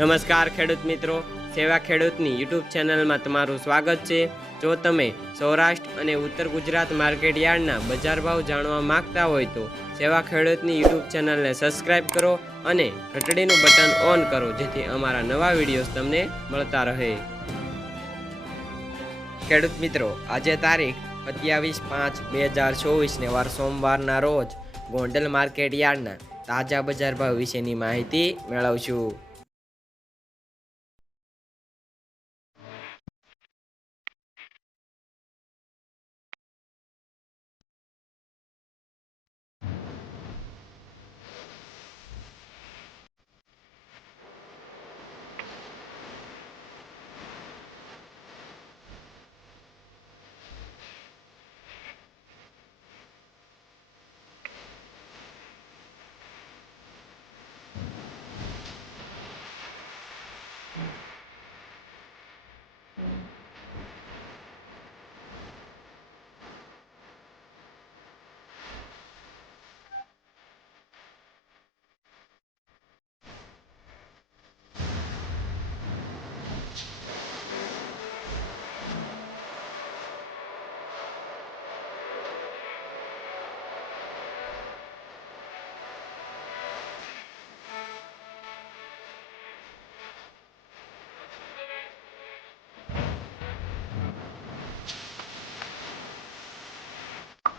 નમસ્કાર ખેડૂત મિત્રો, સેવા ખેડૂતની યુટ્યુબ ચેનલમાં તમારું સ્વાગત છે। જો તમે સૌરાષ્ટ્ર અને ઉત્તર ગુજરાત માર્કેટ યાર્ડના બજાર ભાવ જાણવા માંગતા હોય તો સેવા ખેડૂતની યુટ્યુબ ચેનલને સબસ્ક્રાઇબ કરો અને ઘંટડીનું બટન ઓન કરો, જેથી અમારા નવા વિડીયોઝ તમને મળતા રહે। ખેડૂત મિત્રો, આજે તારીખ 27/5/2024 ને વાર સોમવારના રોજ ગોંડલ માર્કેટ યાર્ડના તાજા બજાર ભાવ વિશેની માહિતી મેળવશું।